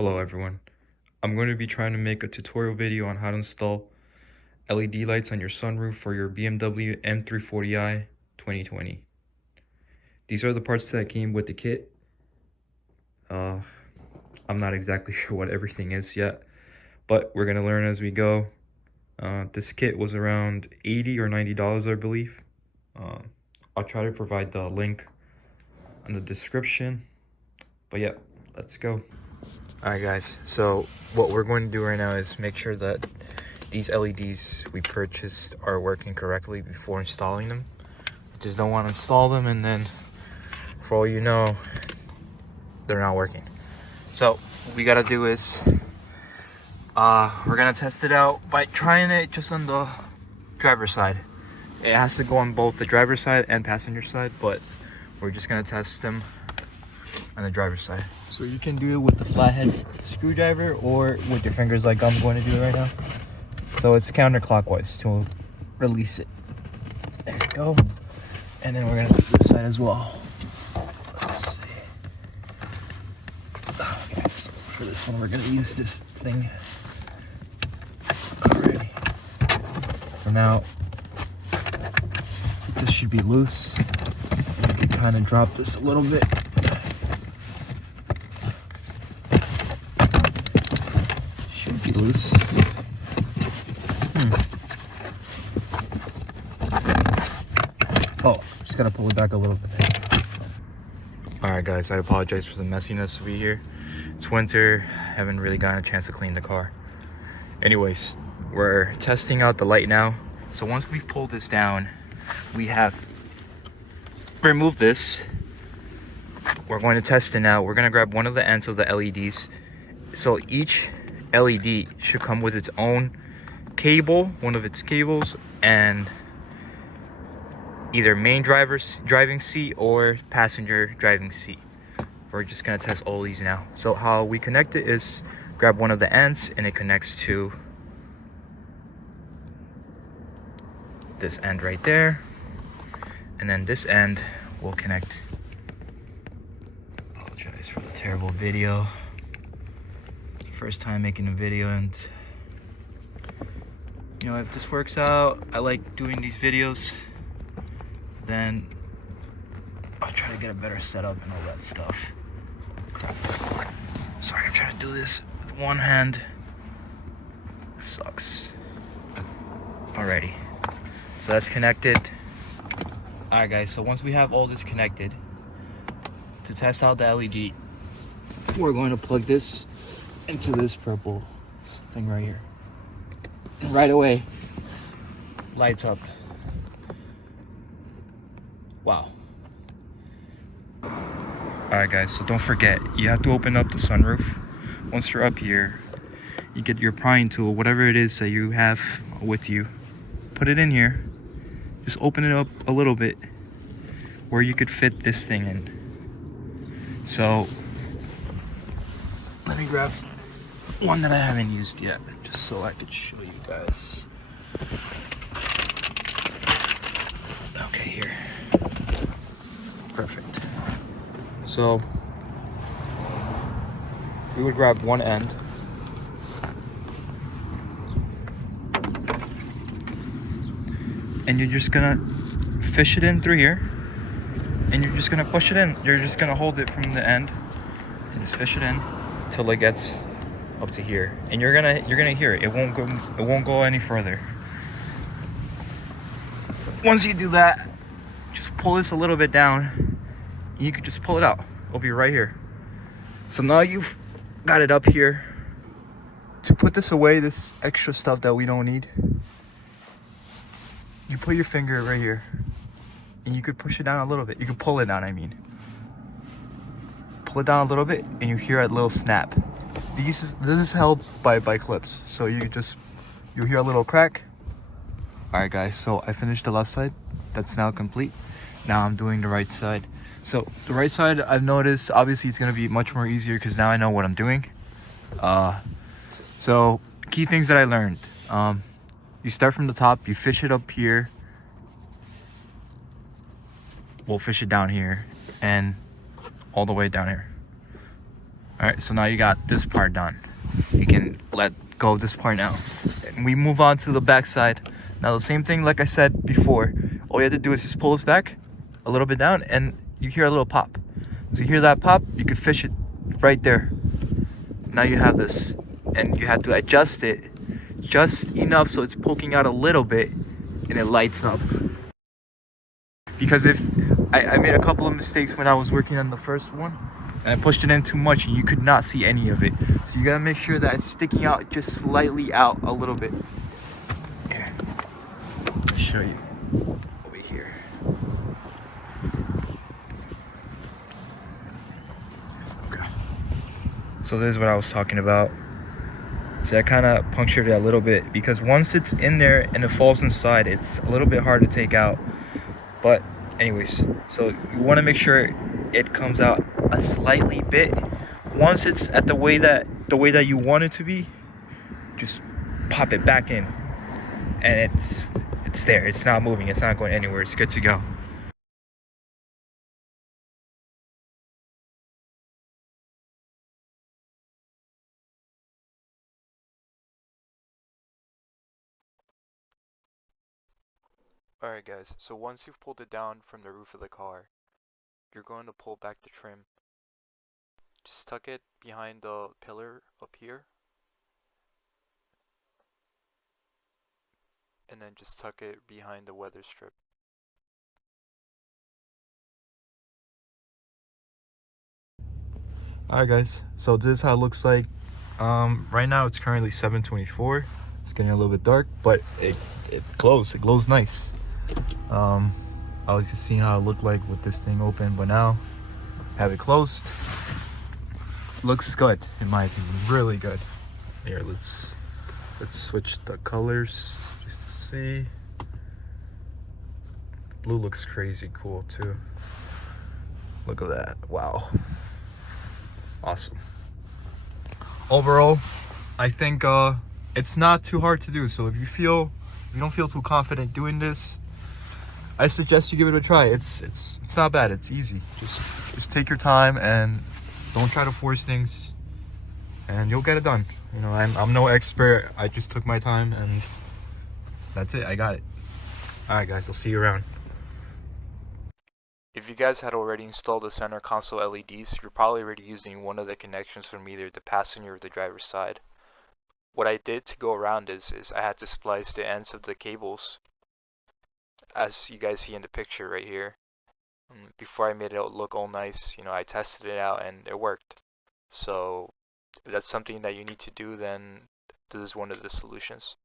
Hello everyone, I'm going to be trying to make a tutorial video on how to install LED lights on your sunroof for your BMW M340i 2020. These are the parts that came with the kit. I'm not exactly sure what everything is yet, but we're going to learn as we go. This kit was around $80 or $90, I believe. I'll try to provide the link in the description, but yeah, let's go. Alright guys, so what we're going to do right now is make sure that these LEDs we purchased are working correctly before installing them. Just don't want to install them and then, for all you know, they're not working. So what we gotta do is we're gonna test it out by trying it just on the driver's side. It has to go on both the driver's side and passenger side, but we're just gonna test them on the driver's side. So you can do it with the flathead screwdriver or with your fingers like I'm going to do right now. So it's counterclockwise to release it. There you go. And then we're gonna do this side as well. Let's see. Okay, so for this one we're gonna use this thing. Alrighty. So now this should be loose. You can kind of drop this a little bit. Should be loose. Oh, just gotta pull it back a little bit. Alright guys, I apologize for the messiness over here. It's winter, haven't really gotten a chance to clean the car. Anyways, we're testing out the light now. So once we pull this down, we have removed this. We're going to test it now. We're gonna grab one of the ends of the LEDs. So each LED should come with its own cable, one of its cables, and either main driving seat or passenger driving seat. We're just gonna test all these now. So how we connect it is grab one of the ends and it connects to this end right there, and then this end will connect. Apologize for the terrible video. First time making a video, and you know, if this works out, I like doing these videos, then I'll try to get a better setup and all that stuff. Crap. Sorry, I'm trying to do this with one hand. Sucks. Alrighty, so that's connected. Alright guys, so once we have all this connected, to test out the LED, we're going to plug this into this purple thing right here. And right away, lights up. Wow. Alright guys, so don't forget, you have to open up the sunroof. Once you're up here, you get your prying tool, whatever it is that you have with you. Put it in here. Just open it up a little bit where you could fit this thing in. So, let me grab one that I haven't used yet, just so I could show you guys. Okay, here. Perfect. So we would grab one end, and you're just gonna fish it in through here, and you're just gonna push it in. You're just gonna hold it from the end and just fish it in till it gets up to here, and you're gonna hear it. It won't go any further. Once you do that, just pull this a little bit down. You could just pull it out. It'll be right here. So now you've got it up here. To put this away, this extra stuff that we don't need, you put your finger right here, and you could push it down a little bit. You could pull it down, I mean. Pull it down a little bit, and you hear a little snap. This is held by clips, so you hear a little crack. All right, guys. So I finished the left side. That's now complete. Now I'm doing the right side. So the right side, I've noticed, obviously it's gonna be much more easier because now I know what I'm doing. So key things that I learned. You start from the top, you fish it up here. We'll fish it down here and all the way down here. Alright, so now you got this part done. You can let go of this part now. And we move on to the back side. Now the same thing like I said before. All you have to do is just pull this back a little bit down and you hear a little pop. So you hear that pop, you can fish it right there. Now you have this. And you have to adjust it just enough so it's poking out a little bit and it lights up. Because if I made a couple of mistakes when I was working on the first one and I pushed it in too much and you could not see any of it. So you gotta make sure that it's sticking out just slightly out a little bit. Here, I'll show you over here. Okay. So this is what I was talking about. So I kind of punctured it a little bit because once it's in there and it falls inside, it's a little bit hard to take out. But anyways, so you want to make sure it comes out a slightly bit. Once it's at the way that you want it to be, just pop it back in, and it's there. It's not moving. It's not going anywhere. It's good to go. Alright guys, so once you've pulled it down from the roof of the car, you're going to pull back the trim. Just tuck it behind the pillar up here, and then just tuck it behind the weather strip. Alright guys, so this is how it looks like. Right now it's currently 7:24. It's getting a little bit dark, but it glows. It glows nice. I was just seeing how it looked like with this thing open, but now have it closed. Looks good in my opinion, really good. Here, let's switch the colors just to see. Blue looks crazy cool too. Look at that! Wow, awesome. Overall, I think it's not too hard to do. So if you don't feel too confident doing this, I suggest you give it a try. It's not bad. It's easy. Just take your time and don't try to force things, and you'll get it done. You know, I'm no expert. I just took my time and that's it. I got it. All right, guys. I'll see you around. If you guys had already installed the center console LEDs, you're probably already using one of the connections from either the passenger or the driver's side. What I did to go around is I had to splice the ends of the cables, as you guys see in the picture right here. Before I made it look all nice, you know, I tested it out and it worked. So if that's something that you need to do, then this is one of the solutions.